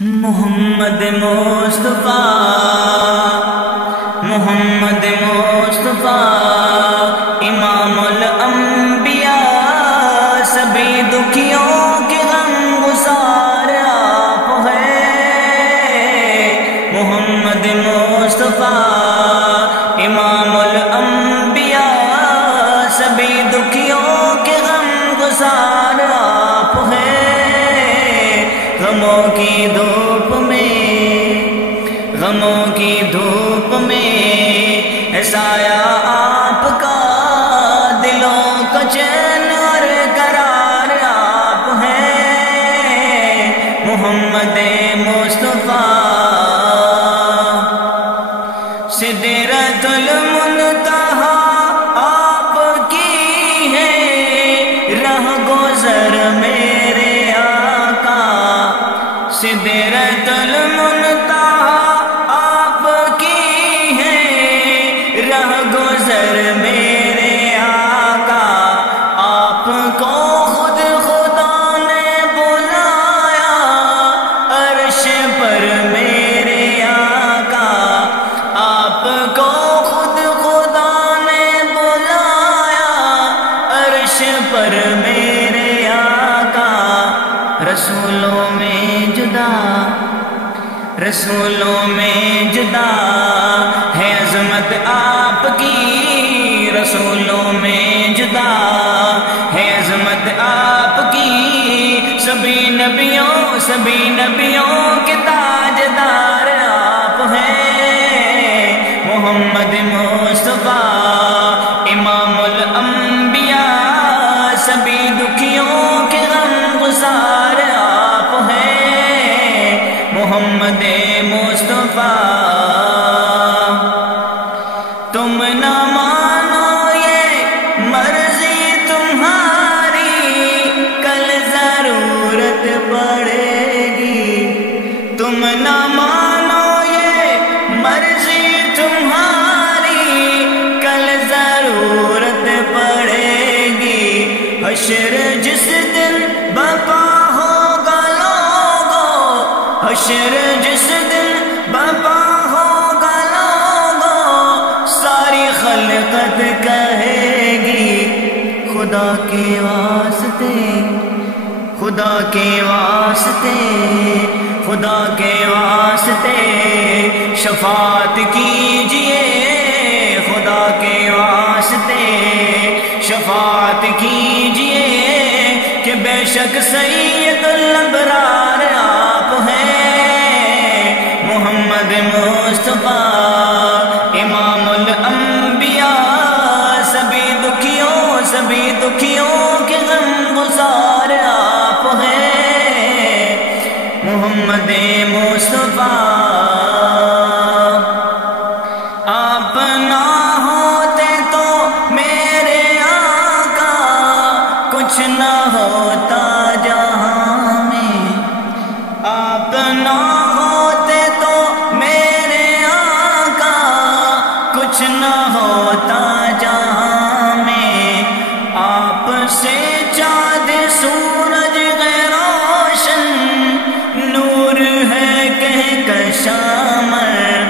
محمد مصطفیٰ، محمد مصطفیٰ، امام الانبیاء، سبھی دکھیوں کے غم گسار آپ ہیں۔ محمد مصطفیٰ، امام الانبیاء، سبھی دکھیوں کے غم گسار آپ ہیں۔ غموں کی دھوپ میں، غموں کی دھوپ میں ہے سایہ آپ کا، دلوں کا چین اور قرار آپ ہیں۔ محمد مصطفیٰ، سدرۃ المنتہا آپ کی ہے، رہ گزر میرے آقا۔ سدرۃ المنتہا آپ کی ہے، رہ گزر میرے آقا۔ آپ کو خود خدا نے بلایا، عرش پر میرے آقا۔ آپ کو خود خدا نے بلایا، عرش پر میرے آقا۔ رسولوں میں جدا، رسولوں میں جدا ہے عظمت آپ کی، رسولوں میں جدا ہے عظمت آپ کی۔ سبھی نبیوں، سبھی نبیوں کے تاجدار آپ ہیں۔ محمد مصطفیٰ، امام الانبیاء، سبھی دکھیوں کے غم گسار آپ ہیں۔ محمد مصطفیٰ، تم نہ مانو یہ مرضی تمہاری، کل ضرورت پڑے گی۔ تم نہ مانو یہ مرضی تمہاری، کل ضرورت پڑے گی۔ حشر جس دن برپا ہوگا لوگو، حشر جس دن برپا ہوگا لوگو، ساری خلقت کہے گی خدا کے واسطے، خدا کے واسطے، خدا کے واسطے شفاعت کیجئے، خدا کے واسطے شفاعت کیجئے، کہ بے شک سید الابرار آپ ہیں۔ محمد مصطفیٰ، امام الانبیاء، سبھی دکھیوں، سبھی دکھیوں کے غم گسار آپ ہیں۔ محمد مصطفیٰ، آپ نہ ہوتے تو میرے آقا، کچھ نہ ہوتا جہاں میں۔ آپ نہ ہوتے تو میرے آقا، کچھ نہ ہوتا جہاں میں۔ آپ سے چاند سورج غیر روشن، نور ہے کہکشاں میں۔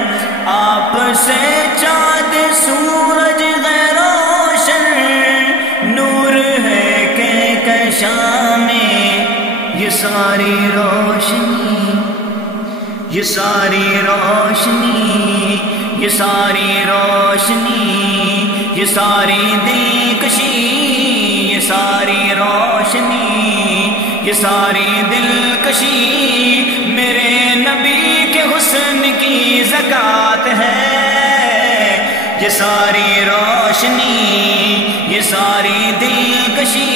آپ سے چاند سورج غیر روشن، نور ہے کہکشاں میں۔ یہ ساری روشنی، یہ ساری روشنی، یہ ساری روشنی، یہ ساری دلکشی، یہ ساری روشنی، یہ ساری دلکشی میرے نبی کے حسن کی زکات ہے۔ یہ ساری روشنی، یہ ساری دلکشی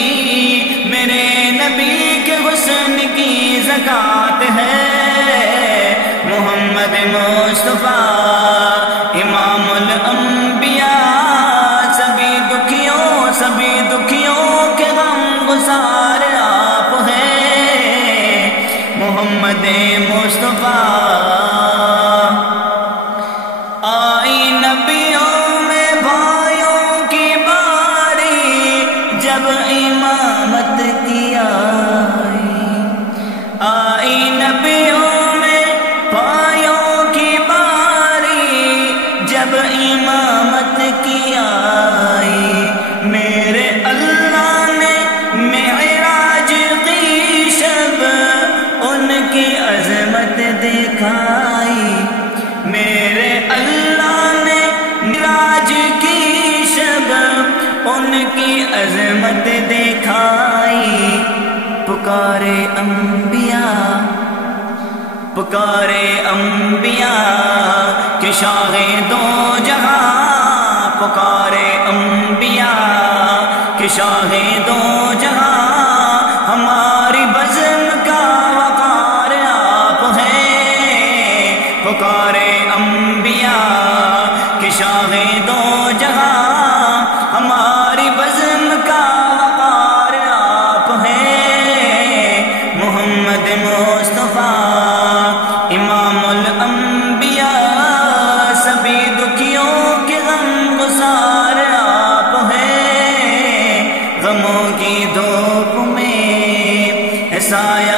میرے نبی کے حسن کی زکات ہے۔ محمد مصطفیٰ، امام الانبیاء، سبھی دکھیوں، سبھی دکھیوں کے غم گسار آپ ہیں۔ محمد مصطفیٰ، آئی نبیوں میں بھائیوں کی باری، جب امامت کی آئی، آئی نبیوں میں دکھائی، میرے اللہ نے معراج کی شب ان کی عظمت دکھائی۔ پکارے انبیاء کہ شاہ دو جہاں، پکارے انبیاء کہ شاہ دو جہاں، ہماری بزم کا وقار آپ ہیں۔ پکارے انبیاء کہ شاہ دو جہاں، ہماری بزم کا وقار آپ ہیں۔ محمد مصطفیٰ امام الانبیاء، سبھی دکھیوں کے غم گسار آپ ہیں۔ غموں کی دھوپ میں سایہ